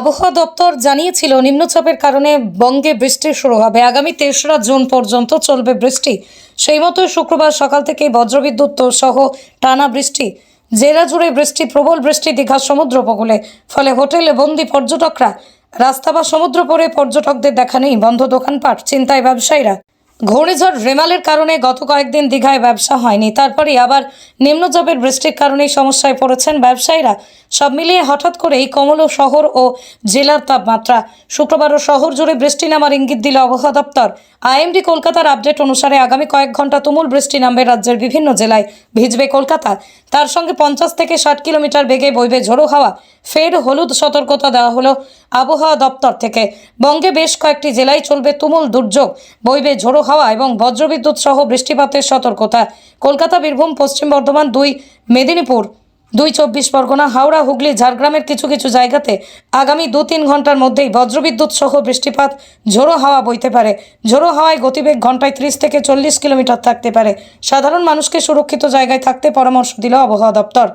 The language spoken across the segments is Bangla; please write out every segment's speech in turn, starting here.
আবহাওয়া দপ্তর জানিয়েছিল নিম্নচাপের কারণে বঙ্গে বৃষ্টি শুরু হবে। আগামী ৩রা জুন পর্যন্ত চলবে বৃষ্টি। সেই মতো শুক্রবার সকাল থেকে বজ্রবিদ্যুৎ সহ টানা বৃষ্টি। জেলা জুড়ে বৃষ্টি, প্রবল বৃষ্টি দীঘার সমুদ্র উপকূলে। ফলে হোটেলে বন্দি পর্যটকরা। রাস্তা বা সমুদ্র পড়ে পর্যটকদের দেখা নেই, বন্ধ দোকানপাট, চিন্তায় ব্যবসায়ীরা। ঘূর্ণিঝড় রেমালের কারণে গত কয়েকদিন দীঘায় ব্যবসা হয়নি। তারপরে আবার নিম্নচাপের বৃষ্টির কারণেই সমস্যায় পড়েছেন ব্যবসায়ীরা। সব মিলিয়ে হঠাৎ করেই কমল শহর ও জেলার তাপমাত্রা। শুক্রবারও শহর জুড়ে বৃষ্টি নামার ইঙ্গিত দিল আবহাওয়া দপ্তর। আইএমডি কলকাতার আপডেট অনুসারে আগামী কয়েক ঘন্টা তুমুল বৃষ্টি নামবে রাজ্যের বিভিন্ন জেলায়। ভিজবে কলকাতা, তার সঙ্গে 50 থেকে 60 কিলোমিটার বেগে বইবে ঝোড়ো হাওয়া। ফের হলুদ সতর্কতা দেওয়া হলো আবহাওয়া দপ্তর থেকে। বঙ্গে বেশ কয়েকটি জেলায় চলবে তুমুল দুর্যোগ, বইবে ঝোড়ো হাওয়া এবং বজ্রবিদ্যুৎ সহ বৃষ্টিপাতের সতর্কতা। কলকাতা, বীরভূম, পশ্চিম বর্ধমান, 2 মেদিনীপুর, 2 চব্বিশ পরগনা, হাওড়া, হুগলি, ঝাড়গ্রামের কিছু কিছু জায়গাতে আগামী 2-3 ঘন্টার মধ্যেই বজ্রবিদ্যুৎ সহ বৃষ্টিপাত, ঝোড়ো হাওয়া বইতে পারে। ঝোড়ো হাওয়ায় গতিবেগ ঘন্টায় 30 থেকে 40 কিলোমিটার থাকতে পারে। সাধারণ মানুষকে সুরক্ষিত জায়গায় থাকতে পরামর্শ দিল আবহাওয়া দপ্তর।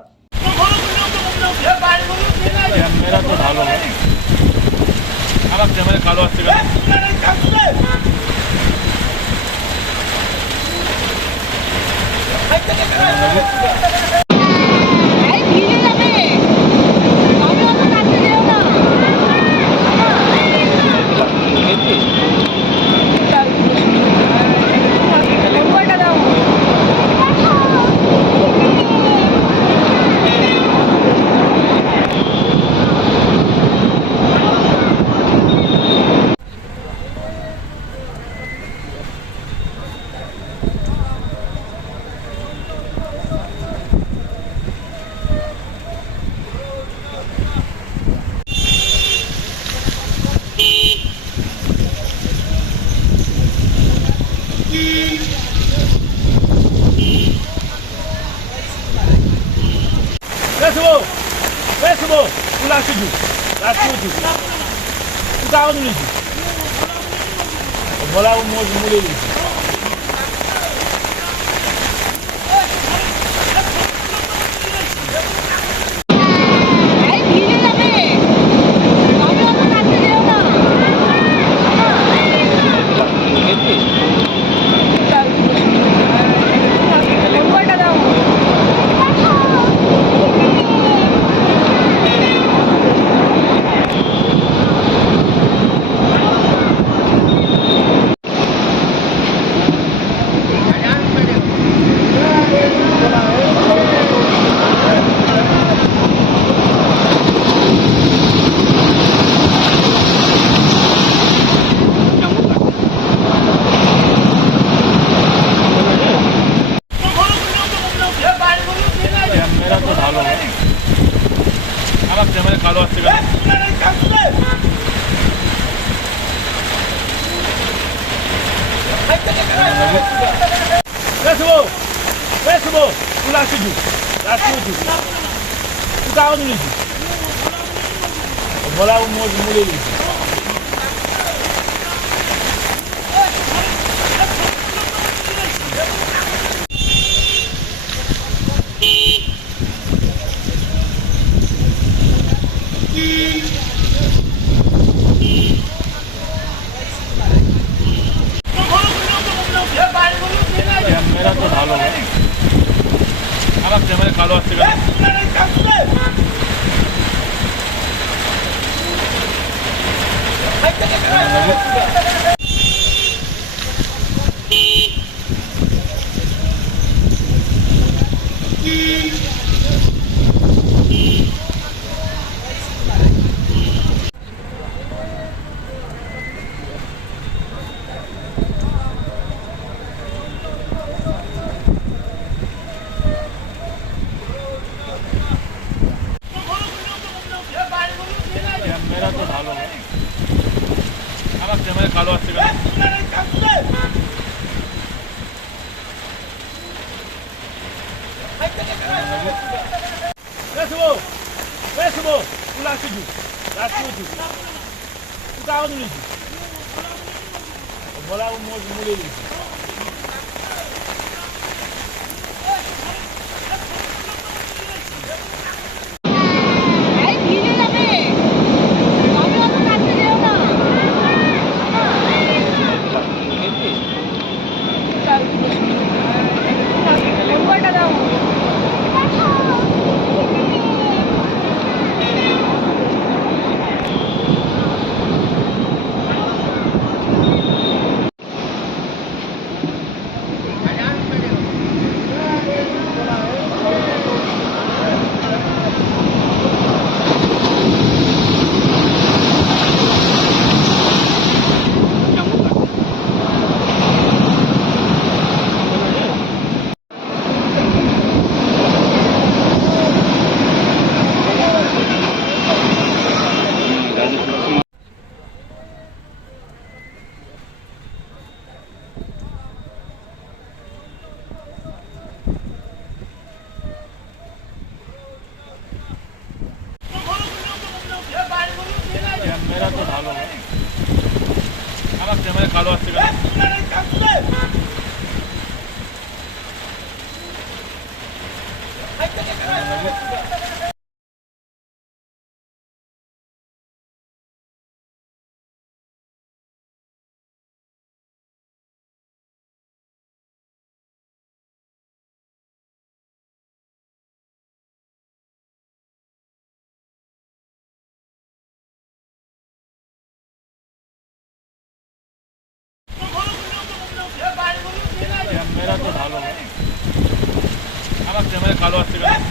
ক্যামেরা তো ভালো, আমার ক্যামেরা কালো আসছে কেন? Péssimo! O Lácio, o carro do Lídio. Eu vou lá o mulher. Camera তো ভালো, আমার ক্যামেরা কালো আসছে কেন? Péssimo! O Lácio, o carro do Lídio. Eu vou lá o mulher. Camera তো ভালো, আমার ক্যামেরা কালো আসছে কেন? ক্যামেরা তো ভালো, আমার ক্যামেরা কালো আসছে কেন? Péssimo! O Lácio, o carro do Lídio. Eu vou lá o mulher. Camera কালো আসছে কেন? ক্যামেরা তো ভালো, আমার ক্যামেরা কালো আসছে কেন?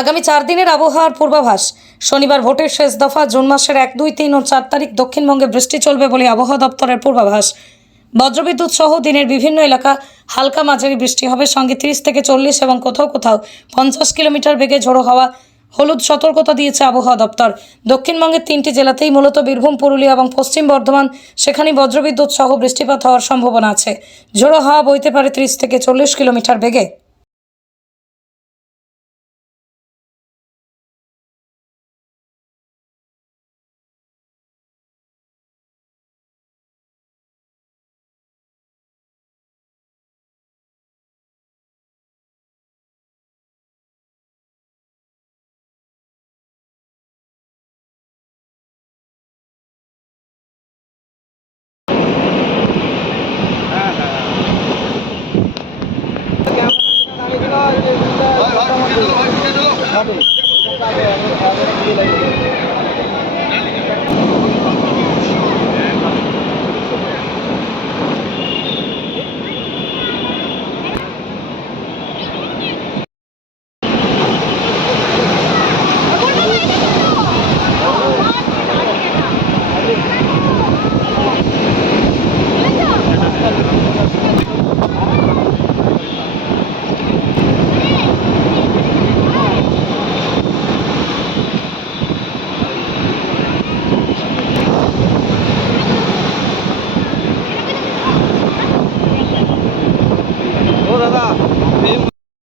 আগামী 4 দিনের আবহাওয়ার পূর্বাভাস। শনিবার ভোটের শেষ দফা, জুন মাসের 1, 2, 3 ও 4 তারিখ দক্ষিণবঙ্গে বৃষ্টি চলবে বলে আবহাওয়া দপ্তরের পূর্বাভাস। বজ্রবিদ্যুৎ সহ দিনের বিভিন্ন এলাকা হালকা মাঝারি বৃষ্টি হবে, সঙ্গে 30 থেকে 40 এবং কোথাও কোথাও 50 কিলোমিটার বেগে ঝোড়ো হাওয়া। হলুদ সতর্কতা দিয়েছে আবহাওয়া দপ্তর। দক্ষিণবঙ্গের 3টি জেলাতেই মূলত বীরভূম, পুরুলিয়া এবং পশ্চিম বর্ধমান, সেখানে বজ্রবিদ্যুৎ সহ বৃষ্টিপাত হওয়ার সম্ভাবনা আছে। ঝোড়ো হাওয়া বইতে পারে 30 থেকে 40 কিলোমিটার বেগে।